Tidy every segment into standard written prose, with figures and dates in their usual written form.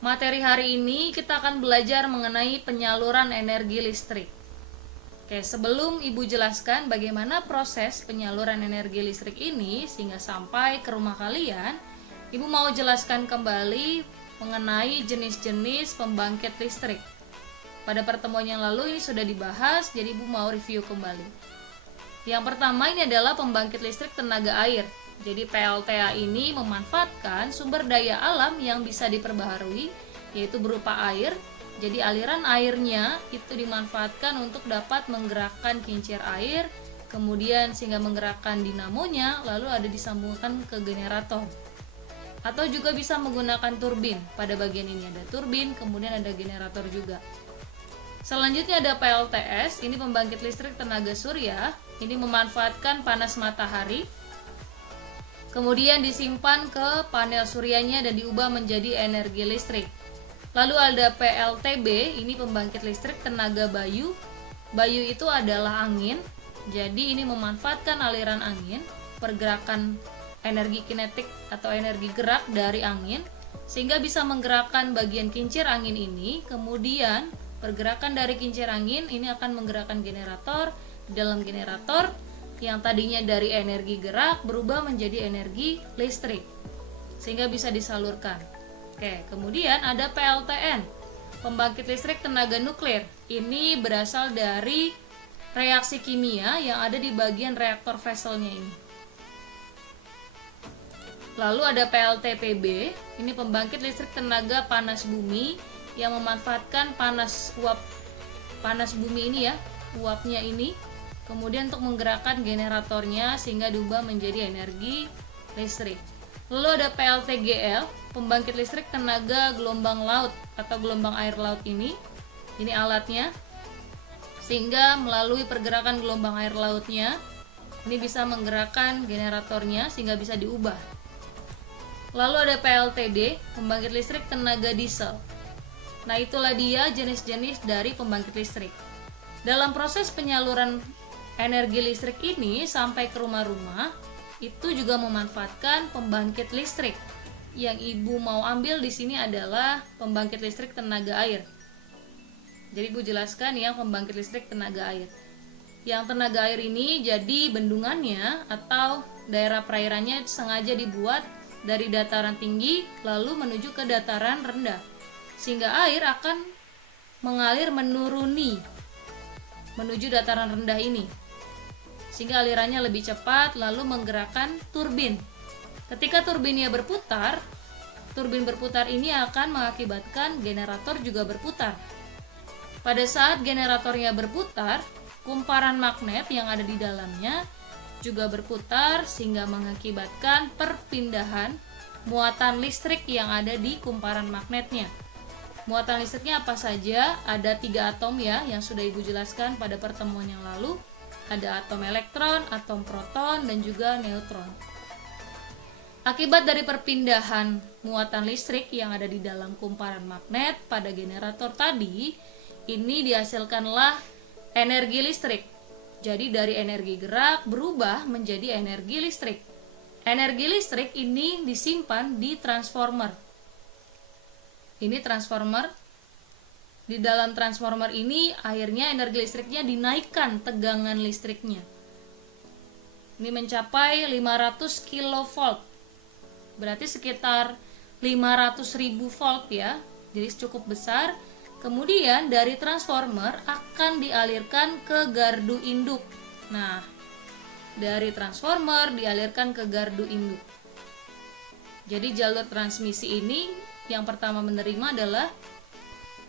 Materi hari ini kita akan belajar mengenai penyaluran energi listrik. Oke, sebelum Ibu jelaskan bagaimana proses penyaluran energi listrik ini sehingga sampai ke rumah kalian, Ibu mau jelaskan kembali mengenai jenis-jenis pembangkit listrik. Pada pertemuan yang lalu ini sudah dibahas, jadi Ibu mau review kembali. Yang pertama ini adalah pembangkit listrik tenaga air. Jadi PLTA ini memanfaatkan sumber daya alam yang bisa diperbaharui, yaitu berupa air. Jadi aliran airnya itu dimanfaatkan untuk dapat menggerakkan kincir air, kemudian sehingga menggerakkan dinamonya, lalu ada disambungkan ke generator. Atau juga bisa menggunakan turbin. Pada bagian ini ada turbin, kemudian ada generator juga. Selanjutnya ada PLTS, ini pembangkit listrik tenaga surya. Ini memanfaatkan panas matahari, kemudian disimpan ke panel suryanya dan diubah menjadi energi listrik. Lalu ada PLTB, ini pembangkit listrik tenaga bayu. Bayu itu adalah angin, jadi ini memanfaatkan aliran angin, pergerakan energi kinetik atau energi gerak dari angin, sehingga bisa menggerakkan bagian kincir angin ini. Kemudian pergerakan dari kincir angin ini akan menggerakkan generator. Di dalam generator yang tadinya dari energi gerak berubah menjadi energi listrik sehingga bisa disalurkan. Oke, kemudian ada PLTN, pembangkit listrik tenaga nuklir. Ini berasal dari reaksi kimia yang ada di bagian reaktor vesselnya ini. Lalu ada PLTPB, ini pembangkit listrik tenaga panas bumi yang memanfaatkan uap panas bumi ini ya, uapnya ini. Kemudian untuk menggerakkan generatornya sehingga diubah menjadi energi listrik. Lalu ada PLTGL, pembangkit listrik tenaga gelombang laut atau gelombang air laut ini. Ini alatnya. Sehingga melalui pergerakan gelombang air lautnya, ini bisa menggerakkan generatornya sehingga bisa diubah. Lalu ada PLTD, pembangkit listrik tenaga diesel. Nah, itulah dia jenis-jenis dari pembangkit listrik. Dalam proses penyaluran energi listrik ini sampai ke rumah-rumah, itu juga memanfaatkan pembangkit listrik. Yang Ibu mau ambil di sini adalah pembangkit listrik tenaga air. Jadi Ibu jelaskan ya, pembangkit listrik tenaga air. Yang tenaga air ini jadi bendungannya atau daerah perairannya sengaja dibuat dari dataran tinggi lalu menuju ke dataran rendah, sehingga air akan mengalir menuruni menuju dataran rendah ini, sehingga alirannya lebih cepat lalu menggerakkan turbin. Ketika turbinnya berputar, turbin berputar ini akan mengakibatkan generator juga berputar. Pada saat generatornya berputar, kumparan magnet yang ada di dalamnya juga berputar sehingga mengakibatkan perpindahan muatan listrik yang ada di kumparan magnetnya. Muatan listriknya apa saja? Ada 3 atom ya, yang sudah Ibu jelaskan pada pertemuan yang lalu. Ada atom elektron, atom proton, dan juga neutron. Akibat dari perpindahan muatan listrik yang ada di dalam kumparan magnet pada generator tadi, ini dihasilkanlah energi listrik. Jadi dari energi gerak berubah menjadi energi listrik. Energi listrik ini disimpan di transformer. Ini transformer. Di dalam transformer ini akhirnya energi listriknya dinaikkan tegangan listriknya. Ini mencapai 500 kV. Berarti sekitar 500.000 volt ya. Jadi cukup besar. Kemudian dari transformer akan dialirkan ke gardu induk. Nah, dari transformer dialirkan ke gardu induk. Jadi jalur transmisi ini yang pertama menerima adalah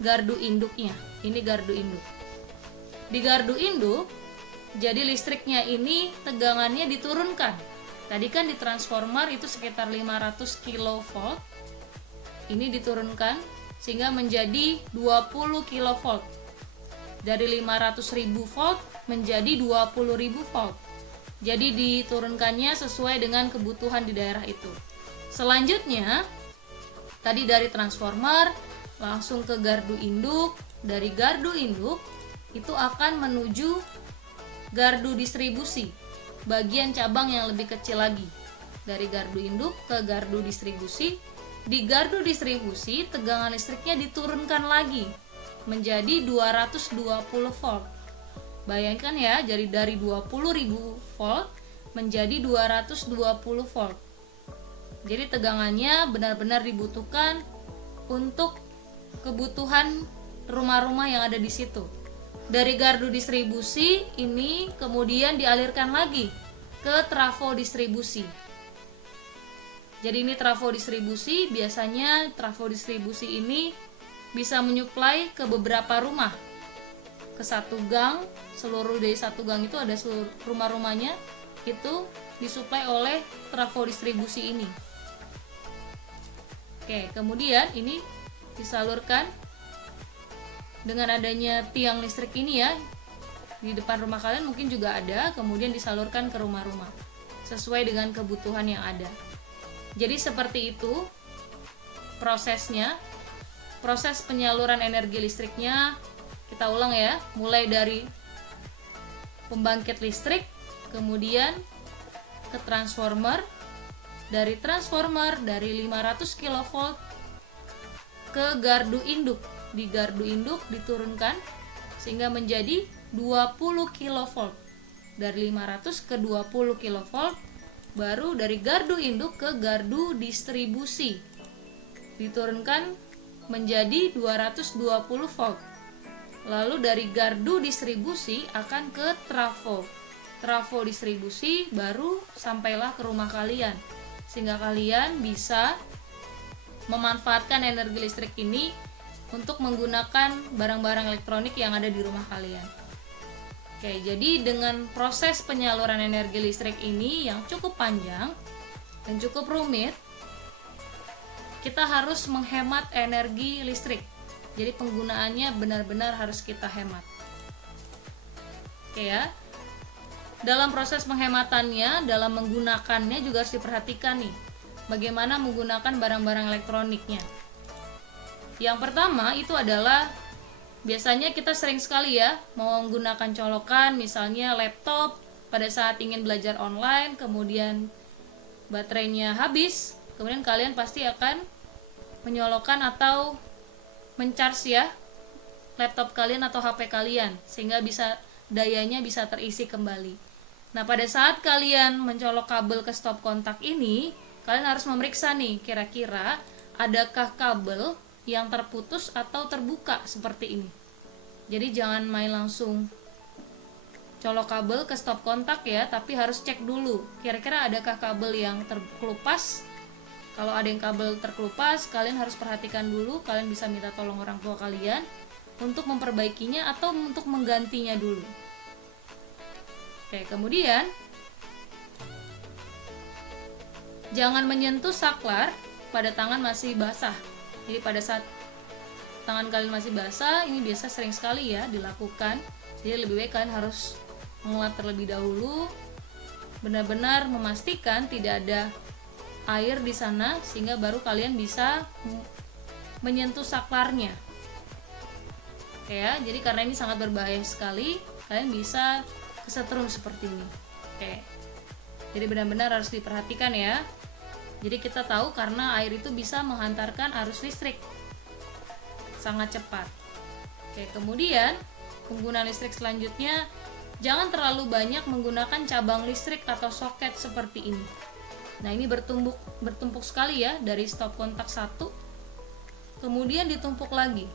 gardu induknya. Ini gardu induk. Di gardu induk, jadi listriknya ini tegangannya diturunkan. Tadi kan di transformer itu sekitar 500 kV. Ini diturunkan sehingga menjadi 20 kV. Dari 500.000 volt menjadi 20.000 volt. Jadi diturunkannya sesuai dengan kebutuhan di daerah itu. Selanjutnya, tadi dari transformer langsung ke gardu induk. Dari gardu induk itu akan menuju gardu distribusi, bagian cabang yang lebih kecil lagi. Dari gardu induk ke gardu distribusi Di gardu distribusi, tegangan listriknya diturunkan lagi menjadi 220 volt. Bayangkan ya, jadi dari 20.000 volt menjadi 220 volt. Jadi tegangannya benar-benar dibutuhkan untuk kebutuhan rumah-rumah yang ada di situ. Dari gardu distribusi ini kemudian dialirkan lagi ke trafo distribusi. Jadi ini trafo distribusi, biasanya trafo distribusi ini bisa menyuplai ke beberapa rumah. Ke satu gang, seluruh dari satu gang itu ada seluruh rumah-rumahnya, itu disuplai oleh trafo distribusi ini. Oke, kemudian ini disalurkan dengan adanya tiang listrik ini ya. Di depan rumah kalian mungkin juga ada, kemudian disalurkan ke rumah-rumah sesuai dengan kebutuhan yang ada. Jadi seperti itu prosesnya. Proses penyaluran energi listriknya kita ulang ya, mulai dari pembangkit listrik, kemudian ke transformer, dari transformer dari 500 kV ke gardu induk. Di gardu induk diturunkan sehingga menjadi 20 kV. Dari 500 ke 20 kV, baru dari gardu induk ke gardu distribusi diturunkan menjadi 220 volt. Lalu dari gardu distribusi akan ke trafo. Trafo distribusi baru sampailah ke rumah kalian, sehingga kalian bisa memanfaatkan energi listrik ini untuk menggunakan barang-barang elektronik yang ada di rumah kalian. Oke, jadi dengan proses penyaluran energi listrik ini yang cukup panjang dan cukup rumit, kita harus menghemat energi listrik. Jadi penggunaannya benar-benar harus kita hemat. Oke ya. Dalam proses penghematannya, dalam menggunakannya juga harus diperhatikan nih, bagaimana menggunakan barang-barang elektroniknya. Yang pertama itu adalah, biasanya kita sering sekali ya mau menggunakan colokan, misalnya laptop pada saat ingin belajar online, kemudian baterainya habis, kemudian kalian pasti akan menyolokkan atau mencharge ya laptop kalian atau HP kalian sehingga dayanya bisa terisi kembali. Nah, pada saat kalian mencolok kabel ke stop kontak ini, kalian harus memeriksa nih, kira-kira adakah kabel yang terputus atau terbuka seperti ini. Jadi jangan main langsung colok kabel ke stop kontak ya, tapi harus cek dulu kira-kira adakah kabel yang terkelupas. Kalau ada yang kabel terkelupas, kalian harus perhatikan dulu, kalian bisa minta tolong orang tua kalian untuk memperbaikinya atau untuk menggantinya dulu. Oke, kemudian jangan menyentuh saklar pada tangan masih basah. Jadi pada saat tangan kalian masih basah, ini biasa sering sekali ya dilakukan. Jadi lebih baik kalian harus mengelap terlebih dahulu, benar-benar memastikan tidak ada air di sana sehingga baru kalian bisa menyentuh saklarnya. Oke ya, jadi karena ini sangat berbahaya sekali, kalian bisa kesetrum seperti ini. Oke. Jadi benar-benar harus diperhatikan ya. Jadi kita tahu karena air itu bisa menghantarkan arus listrik sangat cepat. Oke, kemudian penggunaan listrik selanjutnya, jangan terlalu banyak menggunakan cabang listrik atau soket seperti ini. Nah, ini bertumpuk sekali ya, dari stop kontak 1 kemudian ditumpuk lagi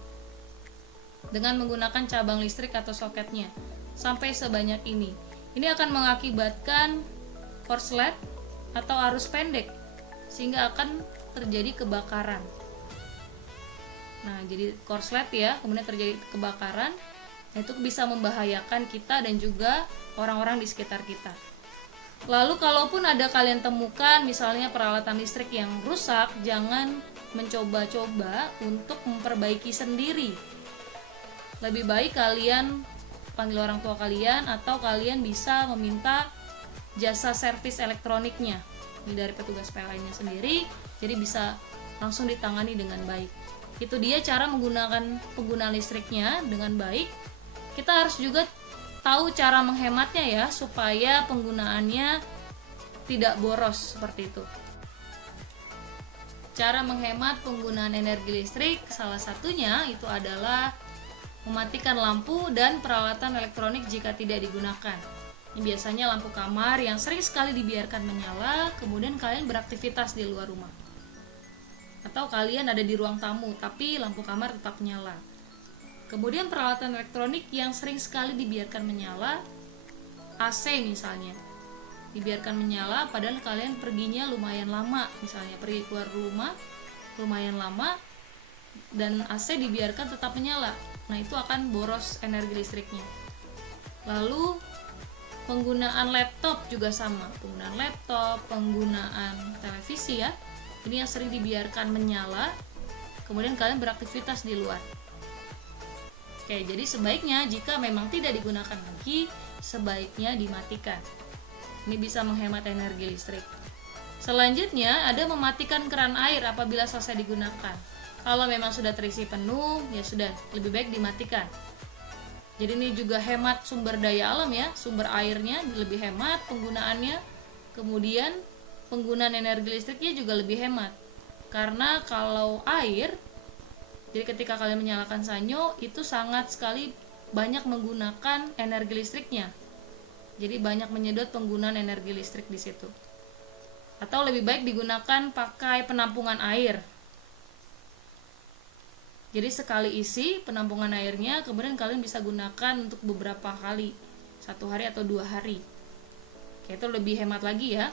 dengan menggunakan cabang listrik atau soketnya sampai sebanyak ini. Ini akan mengakibatkan korslet atau arus pendek sehingga akan terjadi kebakaran. Nah, jadi korslet ya, kemudian terjadi kebakaran, itu bisa membahayakan kita dan juga orang-orang di sekitar kita. Lalu kalaupun ada kalian temukan misalnya peralatan listrik yang rusak, jangan mencoba-coba untuk memperbaiki sendiri. Lebih baik kalian panggil orang tua kalian atau kalian bisa meminta jasa servis elektroniknya. Ini dari petugas PLN-nya sendiri, jadi bisa langsung ditangani dengan baik. Itu dia cara menggunakan penggunaan listriknya dengan baik. Kita harus juga tahu cara menghematnya ya, supaya penggunaannya tidak boros seperti itu. Cara menghemat penggunaan energi listrik salah satunya itu adalah mematikan lampu dan peralatan elektronik jika tidak digunakan. Ini biasanya lampu kamar yang sering sekali dibiarkan menyala, kemudian kalian beraktivitas di luar rumah. Atau kalian ada di ruang tamu, tapi lampu kamar tetap nyala. Kemudian peralatan elektronik yang sering sekali dibiarkan menyala, AC misalnya. Dibiarkan menyala padahal kalian perginya lumayan lama, misalnya pergi keluar rumah lumayan lama dan AC dibiarkan tetap menyala. Nah, itu akan boros energi listriknya. Lalu penggunaan laptop juga sama. Penggunaan laptop, penggunaan televisi ya. Ini yang sering dibiarkan menyala, kemudian kalian beraktivitas di luar. Oke, jadi sebaiknya jika memang tidak digunakan lagi, sebaiknya dimatikan. Ini bisa menghemat energi listrik. Selanjutnya ada mematikan keran air apabila selesai digunakan. Kalau memang sudah terisi penuh, ya sudah, lebih baik dimatikan. Jadi ini juga hemat sumber daya alam ya, sumber airnya lebih hemat penggunaannya. Kemudian penggunaan energi listriknya juga lebih hemat. Karena kalau air, jadi ketika kalian menyalakan sanyo, itu sangat sekali banyak menggunakan energi listriknya. Jadi banyak menyedot penggunaan energi listrik di situ. Atau lebih baik digunakan pakai penampungan air. Jadi sekali isi penampungan airnya, kemudian kalian bisa gunakan untuk beberapa kali, 1 hari atau 2 hari. Oke, itu lebih hemat lagi ya.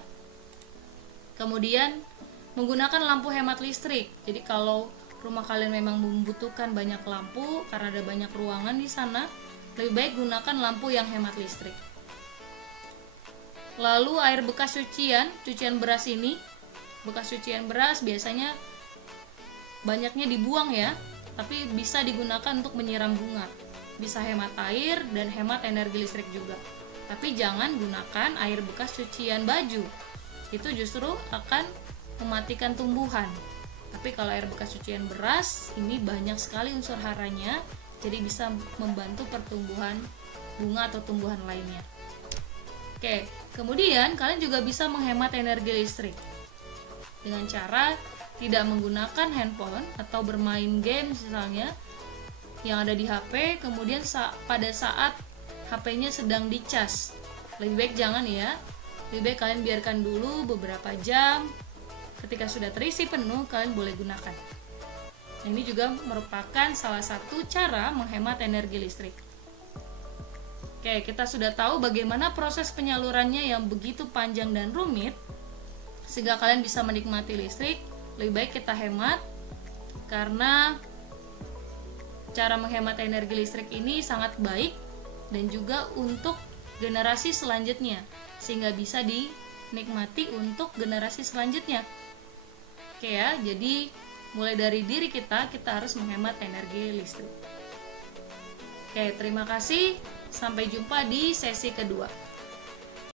Kemudian menggunakan lampu hemat listrik. Jadi kalau rumah kalian memang membutuhkan banyak lampu karena ada banyak ruangan di sana, lebih baik gunakan lampu yang hemat listrik. Lalu air bekas cucian beras ini, bekas cucian beras biasanya banyaknya dibuang ya, tapi bisa digunakan untuk menyiram bunga. Bisa hemat air dan hemat energi listrik juga. Tapi jangan gunakan air bekas cucian baju. Itu justru akan mematikan tumbuhan. Tapi kalau air bekas cucian beras, ini banyak sekali unsur haranya, jadi bisa membantu pertumbuhan bunga atau tumbuhan lainnya. Oke, kemudian kalian juga bisa menghemat energi listrik dengan cara tidak menggunakan handphone atau bermain game misalnya yang ada di HP, kemudian pada saat HP-nya sedang dicas. Lebih baik jangan ya. Lebih baik kalian biarkan dulu beberapa jam. Ketika sudah terisi penuh, kalian boleh gunakan. Ini juga merupakan salah satu cara menghemat energi listrik. Oke, kita sudah tahu bagaimana proses penyalurannya yang begitu panjang dan rumit, sehingga kalian bisa menikmati listrik. Lebih baik kita hemat, karena cara menghemat energi listrik ini sangat baik dan juga untuk generasi selanjutnya, sehingga bisa dinikmati untuk generasi selanjutnya. Oke ya, jadi mulai dari diri kita harus menghemat energi listrik. Oke, terima kasih. Sampai jumpa di sesi kedua.